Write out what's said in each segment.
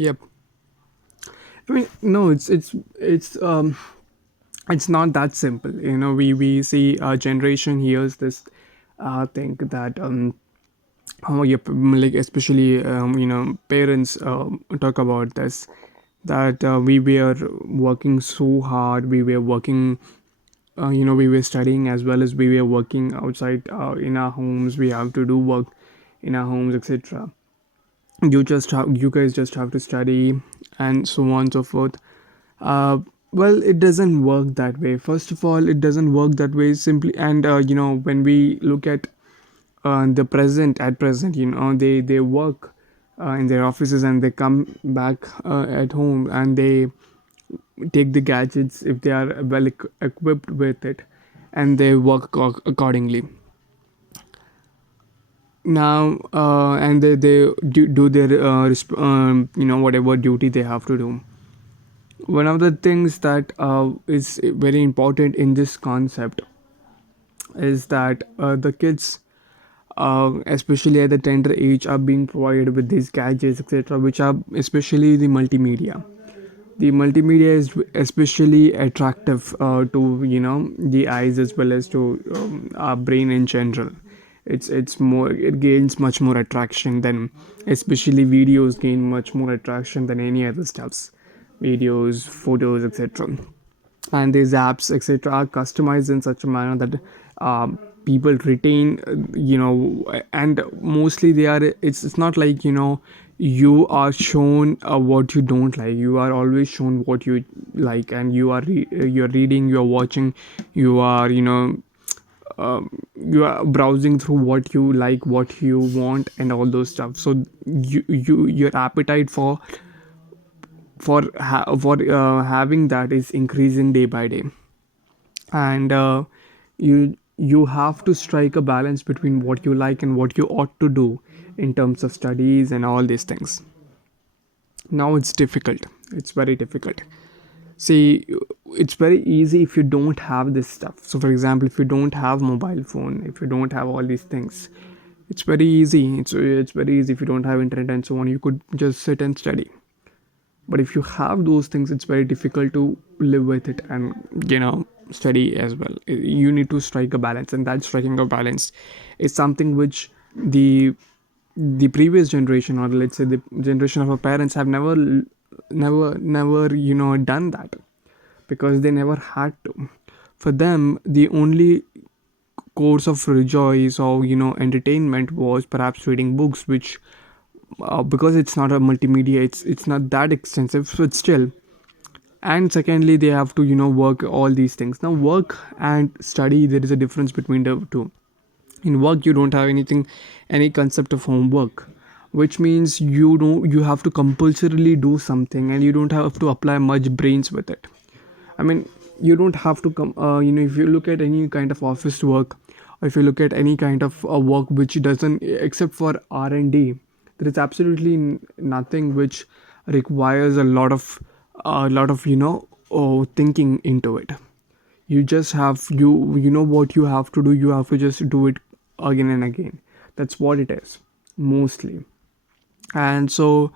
Yep. I mean, no, it's not that simple. We see our generation hears this thing that oh, yep, like especially parents talk about this, that we were working so hard, we were working, we were studying as well as we were working outside in our homes. We have to do work in our homes, etc. You guys just have to study and so on and so forth. uh, well, it doesn't work that way. First of all, it doesn't work that way simply. And when we look at the present, at present, they work in their offices, and they come back at home, and they take the gadgets if they are well equipped with it, and they work accordingly. Now and they do their whatever duty they have to do. One of the things that is very important in this concept is that the kids, especially at the tender age, are being provided with these gadgets, etc., which are especially the multimedia. The multimedia is especially attractive to the eyes as well as to our brain in general. It gains much more attraction than, especially videos gain much more attraction than any other stuffs, videos, photos, etc. And these apps, etc., are customized in such a manner that people retain, and mostly they are, it's not like, you are shown what you don't like. You are always shown what you like, and you're reading, you're watching, you are you are browsing through what you like, what you want, and all those stuff. So your appetite for having that is increasing day by day. And you have to strike a balance between what you like and what you ought to do in terms of studies and all these things. Now it's difficult. It's very difficult. See, it's very easy if you don't have this stuff. So for example, if you don't have mobile phone, if you don't have all these things, it's very easy. It's very easy. If you don't have internet and so on, you could just sit and study. But if you have those things, it's very difficult to live with it and study as well. You need to strike a balance, and that striking a balance is something which the previous generation, or let's say the generation of our parents, have never done that, because they never had to. For them, the only course of rejoice or entertainment was perhaps reading books, which because it's not a multimedia, it's not that extensive, but still. And secondly, they have to work all these things. Now, work and study, there is a difference between the two. In work, you don't have any concept of homework, which means you have to compulsorily do something, and you don't have to apply much brains with it. I mean, you don't have to come. If you look at any kind of office work, or if you look at any kind of work which doesn't, except for R&D, there is absolutely nothing which requires a lot of thinking into it. You just have you know what you have to do. You have to just do it again and again. That's what it is, mostly. And so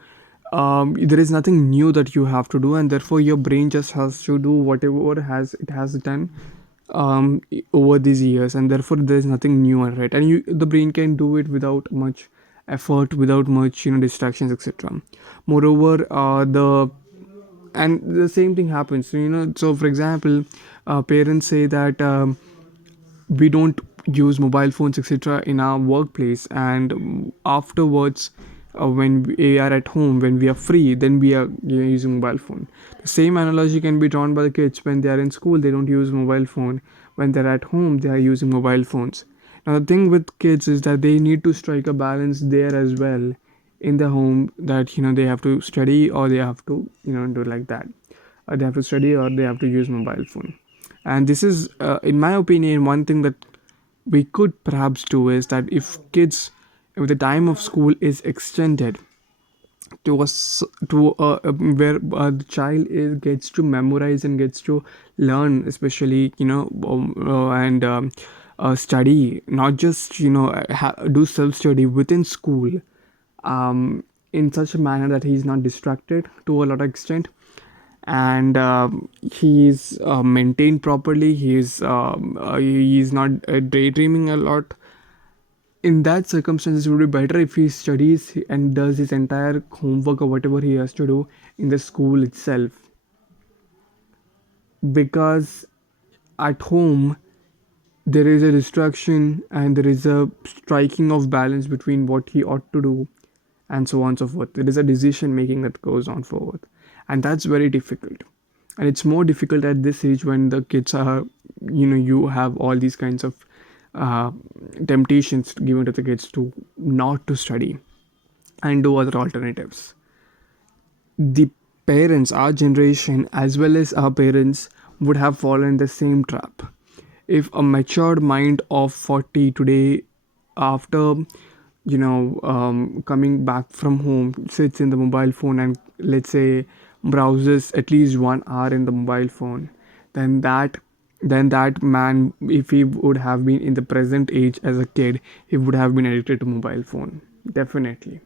there is nothing new that you have to do, and therefore your brain just has to do whatever it has done over these years, and therefore there is nothing new on it, and the brain can do it without much effort, without much distractions, etc. Moreover, the same thing happens. So for example, parents say that we don't use mobile phones, etc., in our workplace, and afterwards, when we are at home, when we are free, then we are using mobile phone. The same analogy can be drawn by the kids. When they are in school, they don't use mobile phone. When they're at home, they are using mobile phones. Now the thing with kids is that they need to strike a balance there as well, in the home, that they have to study, or they have to do like that, or they have to study, or they have to use mobile phone. And this is, in my opinion, one thing that we could perhaps do is that if the time of school is extended to where the child gets to memorize and gets to learn, especially and study, not just do self study within school. in such a manner that he's not distracted to a lot of extent, and he's maintained properly. He's not daydreaming a lot. In that circumstances, it would be better if he studies and does his entire homework or whatever he has to do in the school itself, because at home there is a distraction and there is a striking of balance between what he ought to do and so on and so forth. There is a decision making that goes on forward, and that's very difficult. And it's more difficult at this age when the kids are, you have all these kinds of uh, temptations given to the kids to not to study and do other alternatives. The parents, our generation as well as our parents, would have fallen the same trap. If a matured mind of 40 today, after coming back from home, sits in the mobile phone and, let's say, browses at least 1 hour in the mobile phone, then that man, if he would have been in the present age as a kid, he would have been addicted to mobile phone, definitely.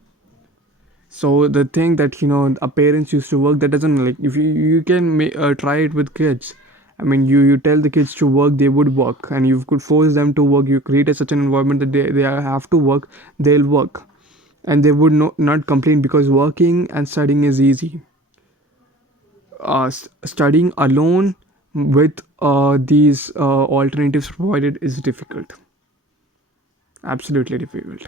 So the thing that our parents used to work, that doesn't, like, if you can try it with kids. I mean, you tell the kids to work, they would work, and you could force them to work. You create such an environment that they have to work, they'll work, and they would not complain, because working and studying is easy. Studying alone with these alternatives provided is difficult, absolutely difficult.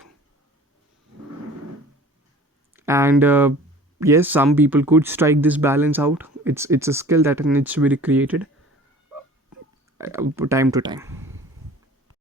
And yes, some people could strike this balance out. It's a skill that needs to be created time to time.